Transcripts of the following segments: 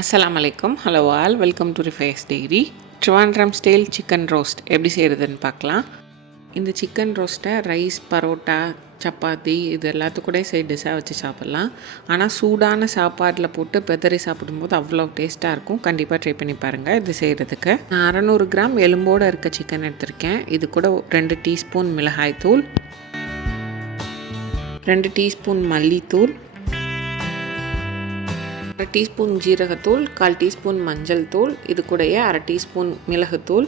அஸ்ஸலாமு அலைக்கும். Hello all, welcome to ரிஃபைஸ் diary. Trivandrum style chicken roast எப்படி செய்கிறதுன்னு பார்க்கலாம். இந்த சிக்கன் ரோஸ்ட்டை ரைஸ், பரோட்டா, சப்பாத்தி இது எல்லாத்துக்கூட சைட் டிஷ்ஷாக வச்சு சாப்பிட்லாம். ஆனால் சூடான சாப்பாட்டில் போட்டு பெதறி சாப்பிடும்போது அவ்வளோ டேஸ்ட்டாக இருக்கும். கண்டிப்பாக ட்ரை பண்ணி பாருங்கள். இது செய்கிறதுக்கு நான் 600 கிராம் எலும்போடு இருக்க சிக்கன் எடுத்திருக்கேன். இது கூட 2 டீஸ்பூன் மிளகாய் தூள், 2 டீஸ்பூன் மல்லித்தூள், 1 டீஸ்பூன் ஜீரகத்தூள், 1/4 டீஸ்பூன் மஞ்சள் தூள், இது கூடயே 1/2 டீஸ்பூன் மிளகுத்தூள்,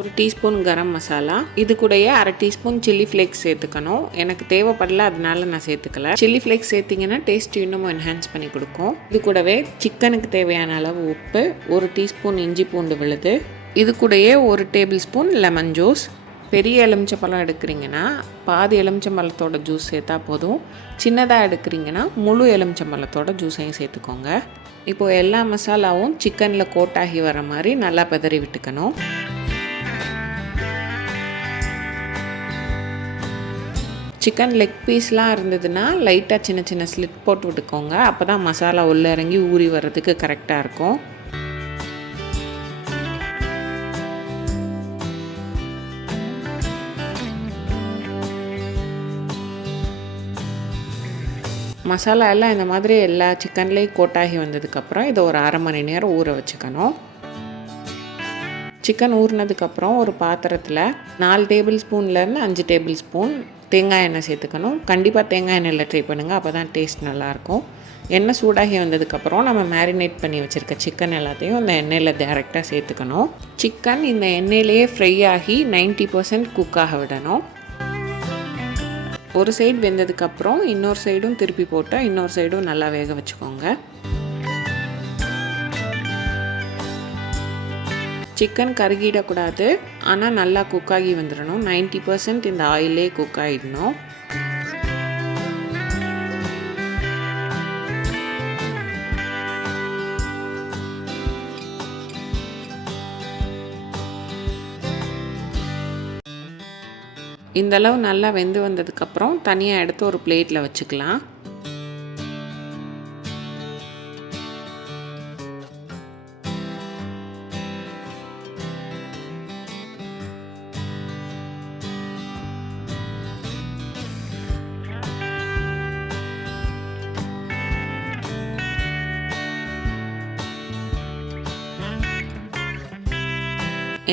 1 டீஸ்பூன் கரம் மசாலா, இது கூடயே 1/2 டீஸ்பூன் சில்லி ஃப்ளேக்ஸ் சேர்த்துக்கணும். எனக்கு தேவைப்படல, அதனால நான் சேர்த்துக்கல. சில்லி ஃப்ளேக்ஸ் சேர்த்திங்கன்னா டேஸ்ட் இன்னும் என்ஹான்ஸ் பண்ணி கொடுக்கும். இது கூடவே சிக்கனுக்கு தேவையான அளவு உப்பு, 1 டீஸ்பூன் இஞ்சி பூண்டு விழுது, இது கூடயே 1 டேபிள் ஸ்பூன் லெமன் ஜூஸ். பெரிய எலுமிச்சம்பழம் எடுக்கிறீங்கன்னா பாதி எலுமிச்சம்பழத்தோட ஜூஸ் சேர்த்தா போதும். சின்னதாக எடுக்கிறீங்கன்னா முழு எலுமிச்சம்பழத்தோட ஜூஸையும் சேர்த்துக்கோங்க. இப்போது எல்லா மசாலாவும் சிக்கனில் கோட்டாகி வர மாதிரி நல்லா பதறி விட்டுக்கணும். சிக்கன் லெக் பீஸ்லாம் இருந்ததுன்னா லைட்டாக சின்ன சின்ன ஸ்லிட் போட்டு விட்டுக்கோங்க. அப்போ தான் மசாலா உள்ளே இறங்கி ஊறி வர்றதுக்கு கரெக்டாக இருக்கும். மசாலா எல்லாம் இந்த மாதிரி எல்லா சிக்கன்லேயும் கோட்டாகி வந்ததுக்கப்புறம் இதை ஒரு 1/2 மணி நேரம் ஊற வச்சுக்கணும். சிக்கன் ஊறினதுக்கப்புறம் ஒரு பாத்திரத்தில் 4 டேபிள் ஸ்பூன்லேருந்து 5 டேபிள் ஸ்பூன் தேங்காய் எண்ணெய் சேர்த்துக்கணும். கண்டிப்பாக தேங்காய் எண்ணெயில் ட்ரை பண்ணுங்கள், அப்போ தான் டேஸ்ட் நல்லாயிருக்கும். எண்ணெய் சூடாகி வந்ததுக்கப்புறம் நம்ம மேரினேட் பண்ணி வச்சுருக்க சிக்கன் எல்லாத்தையும் அந்த எண்ணெயில் டைரெக்டாக சேர்த்துக்கணும். சிக்கன் இந்த எண்ணெயிலேயே ஃப்ரை ஆகி 90% குக்காக விடணும். ஒரு சைடு வெந்ததுக்கப்புறம் இன்னொரு சைடும் திருப்பி போட்டால் இன்னொரு சைடும் நல்லா வேக வச்சுக்கோங்க. சிக்கன் கருகிடக்கூடாது, ஆனால் நல்லா குக்காகி வந்துடணும். 90% இந்த ஆயிலே குக் ஆகிடணும். இந்தளவு நல்லா வெந்து வந்ததுக்கப்புறம் தனியாக எடுத்து ஒரு பிளேட்டில் வச்சுக்கலாம்.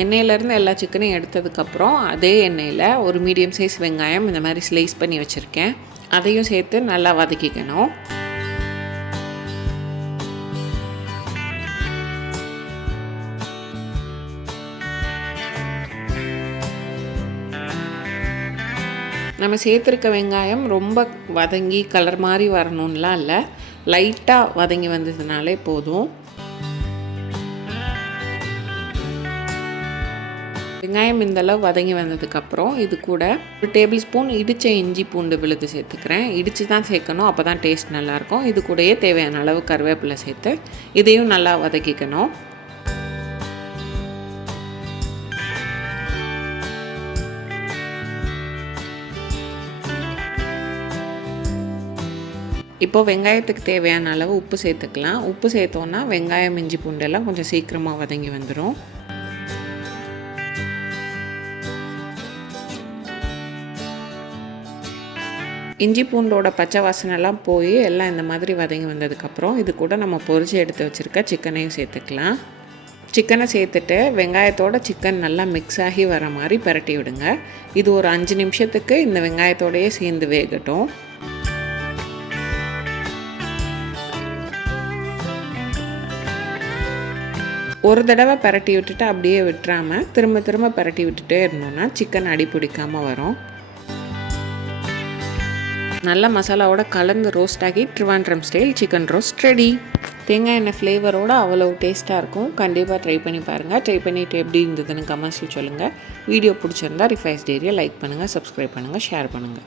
எண்ணெயிலேருந்து எல்லா சிக்கனையும் எடுத்ததுக்கப்புறம் அதே எண்ணெயில் ஒரு மீடியம் சைஸ் வெங்காயம் இந்த மாதிரி ஸ்லைஸ் பண்ணி வச்சுருக்கேன். அதையும் சேர்த்து நல்லா வதக்கிக்கணும். நம்ம சேர்த்துருக்க வெங்காயம் ரொம்ப வதங்கி கலர் மாதிரி வரணும்லாம் இல்லை, லைட்டாக வதங்கி வந்ததுனாலே போதும். வெங்காயம் இந்தளவு வதங்கி வந்ததுக்கப்புறம் இது கூட 1 டேபிள் ஸ்பூன் இடித்த இஞ்சி பூண்டு விழுது சேர்த்துக்கிறேன். இடித்து தான் சேர்க்கணும், அப்போ தான் டேஸ்ட் நல்லாயிருக்கும். இது கூடயே தேவையான அளவு கருவேப்பிலை சேர்த்து இதையும் நல்லா வதக்கிக்கணும். இப்போது வெங்காயத்துக்கு தேவையான அளவு உப்பு சேர்த்துக்கலாம். உப்பு சேர்த்தோன்னா வெங்காயம் இஞ்சி பூண்டெல்லாம் கொஞ்சம் சீக்கிரமாக வதங்கி வந்துடும். இஞ்சி பூண்டோட பச்சை வாசனைலாம் போய் எல்லாம் இந்த மாதிரி வதங்கி வந்ததுக்கப்புறம் இது கூட நம்ம பொரிச்சு எடுத்து வச்சுருக்க சிக்கனையும் சேர்த்துக்கலாம். சிக்கனை சேர்த்துட்டு வெங்காயத்தோட சிக்கன் நல்லா மிக்ஸ் ஆகி வர மாதிரி பரட்டி விடுங்க. இது ஒரு 5 நிமிஷத்துக்கு இந்த வெங்காயத்தோடையே சேர்ந்து வேகட்டும். ஒரு தடவை பரட்டி விட்டுட்டு அப்படியே விட்டுறாமல் திரும்ப திரும்ப பரட்டி விட்டுட்டே இருந்தோம்னா சிக்கன் அடி பிடிக்காமல் வரும். நல்ல மசாலாவோட கலந்து ரோஸ்ட் ஆகி Trivandrum style chicken roast ready. தேங்காய் எண்ணெய் ஃப்ளேவரோடு அவ்வளோ டேஸ்ட்டாக இருக்கும். கண்டிப்பாக ட்ரை பண்ணி பாருங்கள். ட்ரை பண்ணிவிட்டு எப்படி இருந்ததுன்னு கமெண்ட்ஸில் சொல்லுங்கள். வீடியோ பிடிச்சிருந்தா ரிஃபைஸ் டைரியை லைக் பண்ணுங்கள், சப்ஸ்கிரைப் பண்ணுங்கள், ஷேர் பண்ணுங்கள்.